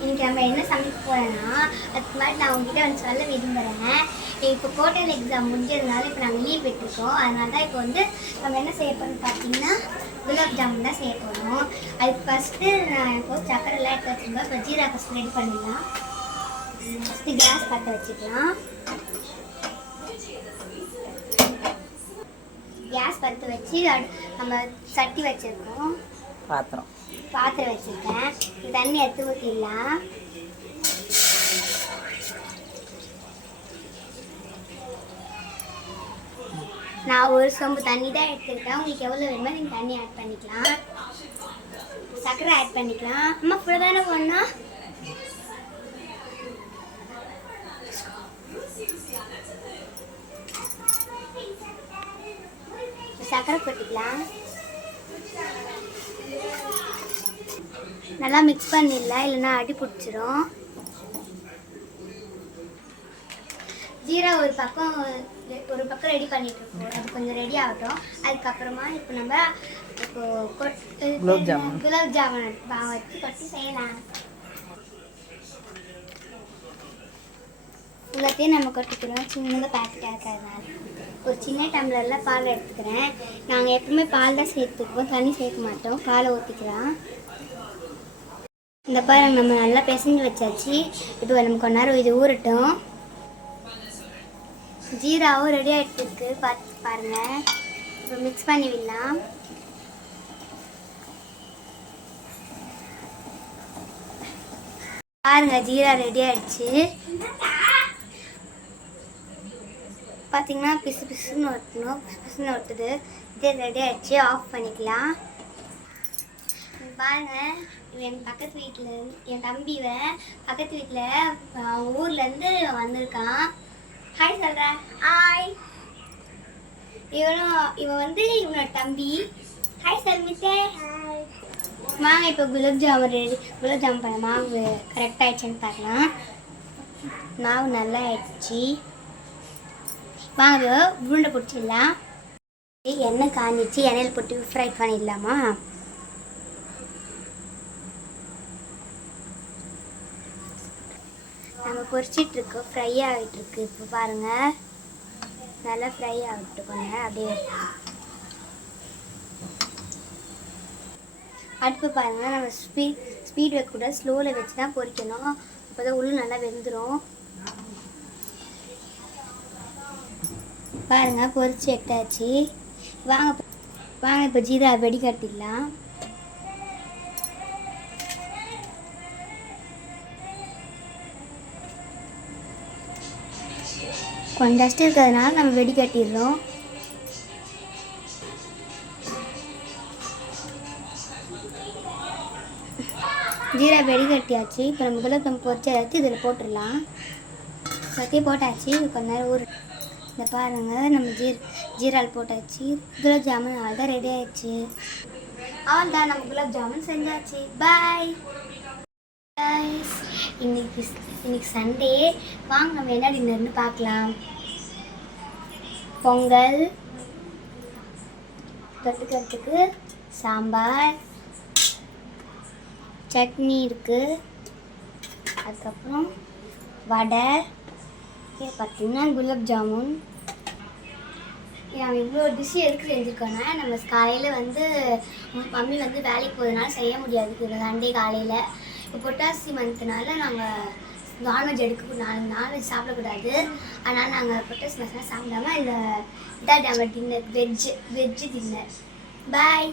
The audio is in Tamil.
இன்றைக்கி நம்ம என்ன சமைக்க போகிறோன்னா அதுக்கு மாதிரி நான் உங்ககிட்ட வந்து சொல்ல விரும்புகிறேன். இப்போ கோட்டல் எக்ஸாம் முடிஞ்சதுனால இப்போ நாங்கள் லீவ் விட்டுருக்கோம். அதனால தான் இப்போ வந்து நம்ம என்ன செய்ய போகிறோம்னு பார்த்தீங்கன்னா குலாப் ஜாமுன் தான் செய்ய போகிறோம். அதுக்கு ஃபஸ்ட்டு நான் இப்போ சக்கரைலாம் எடுத்து வச்சுருக்கேன். இப்போ ஜீரா ஃபஸ்ட்டு ரெடி பண்ணிடலாம். ஃபஸ்ட்டு கேஸ் பற்ற வச்சுக்கலாம். கேஸ் பற்ற வச்சு நம்ம சட்டி வச்சுருக்கோம். பாத்திரம் வச்சுருக்கேன். தண்ணி எடுத்து ஊற்றிடலாம். நான் ஒரு சொம்பு தண்ணி தான் எடுத்துருக்கேன். உங்களுக்கு எவ்வளோ வேணுமோ நீங்கள் தண்ணி ஆட் பண்ணிக்கலாம். சர்க்கரை ஆட் பண்ணிக்கலாம். அம்மா ஃபுல்லாக தானே போடணும். சர்க்கரை போட்டுக்கலாம். நல்லா மிக்ஸ் பண்ணிடலாம், இல்லைன்னா அடி பிடிச்சிரும். ஜீரா ஒரு பக்கம் ரெடி பண்ணிட்டு இருக்கோம். அது கொஞ்சம் ரெடி ஆகட்டும். அதுக்கப்புறமா இப்போ நம்ம குலாப் ஜாமுன் வச்சு கொட்டி செய்யலாம். எல்லாத்தையும் நம்ம கொட்டிக்கிறோம். சின்னதாக பேக்கெட்டாக இருக்கிறதுனால ஒரு சின்ன டம்ளரில் பால் எடுத்துக்கிறேன். நாங்கள் எப்பவுமே பால் தான் சேர்த்துக்குவோம், தண்ணி சேர்க்க மாட்டோம். பாலை ஊற்றிக்கலாம். இந்த பாருங்க, நம்ம நல்லா பிசைஞ்சு வச்சாச்சு. இப்போ நம்ம கொஞ்ச நேரம் இது ஊறட்டும். ஜீராவும் ரெடி ஆகிட்டு இருக்கு, பார்த்து பாருங்க. இப்போ மிக்ஸ் பண்ணி விடலாம். பாருங்க, ஜீரா ரெடி ஆயிடுச்சு. பார்த்தீங்கன்னா பிசு பிசுன்னு ஒட்டுது. இதே ரெடி ஆகிடுச்சு. ஆஃப் பண்ணிக்கலாம். பாருங்க, என் பக்கத்து வீட்டில் என் தம்பிவன் பக்கத்து வீட்டில் ஊர்லேருந்து வந்திருக்கான். ஹாய் சொல்கிறேன். ஹாய். இவன் வந்து இவனோட தம்பி. ஹாய் சர்மித்தே. வாங்க இப்போ குலாப் ஜாமுன் பண்ண மாவு கரெக்டாக ஆயிடுச்சுன்னு பார்க்கலாம். மாவு நல்லா ஆயிடுச்சு. வாங்க உருண்டை பிடிச்சிடலாம். எண்ணெய் காஞ்சிச்சு. எண்ணெயில் போட்டு ஃப்ரை பண்ணிடலாமா? நம்ம பொரிச்சிட்ருக்கோம். ஃப்ரை ஆகிட்டுருக்கு. இப்போ பாருங்கள், நல்லா ஃப்ரை ஆகிட்டு கொஞ்சம் அப்படியே. அடுப்பு பாருங்கள், நம்ம ஸ்பீட் வைக்கக்கூடாது, ஸ்லோவில் வச்சு தான் பொரிக்கணும். அப்போ தான் உள்ளே நல்லா வெந்துடும். பாருங்கள், பொரிச்சு எடுத்தாச்சு. வாங்க இப்போ ஜீரா வெடி கட்டிடலாம். கொஞ்சம் டஸ்ட் இருக்கிறதுனால நம்ம வெடி கட்டிடுறோம். ஜீரா வெடி கட்டியாச்சு. இப்போ நம்ம குலாப் ஜாமுன் பொரிச்சு எடுத்து இதில் போட்டுடலாம். சத்தியம் போட்டாச்சு. கொஞ்ச நேரம் ஊர். இந்த பாருங்கள், நம்ம ஜீரால் போட்டாச்சு. குலாப் ஜாமுன் அவ்வளோதான் ரெடி ஆயிடுச்சு. அவ்வளோதான், நம்ம குலாப் ஜாமுன் செஞ்சாச்சு. பாய். இன்னைக்கு சண்டே. வாங்க நம்ம என்ன டின்னர்னு பார்க்கலாம். பொங்கல், தொட்டுக்கிறதுக்கு சாம்பார், சட்னி இருக்குது. அதுக்கப்புறம் வடை. பார்த்திங்கன்னா குலாப் ஜாமுன். இவ்வளோ டிஷ் எதுக்கு செஞ்சுருக்கோன்னா, நம்ம காலையில் வந்து மம்மி வந்து வேலைக்கு போகிறதுனால செய்ய முடியாது சண்டே காலையில். இப்போ பொட்டாசி மந்த்னால நாங்கள் நான்வெஜ் சாப்பிடக்கூடாது. அதனால் நாங்கள் பொட்டாசி மந்த்லாம் சாப்பிடாம இதான் நம்ம டின்னர், வெஜ்ஜு டின்னர். பாய்.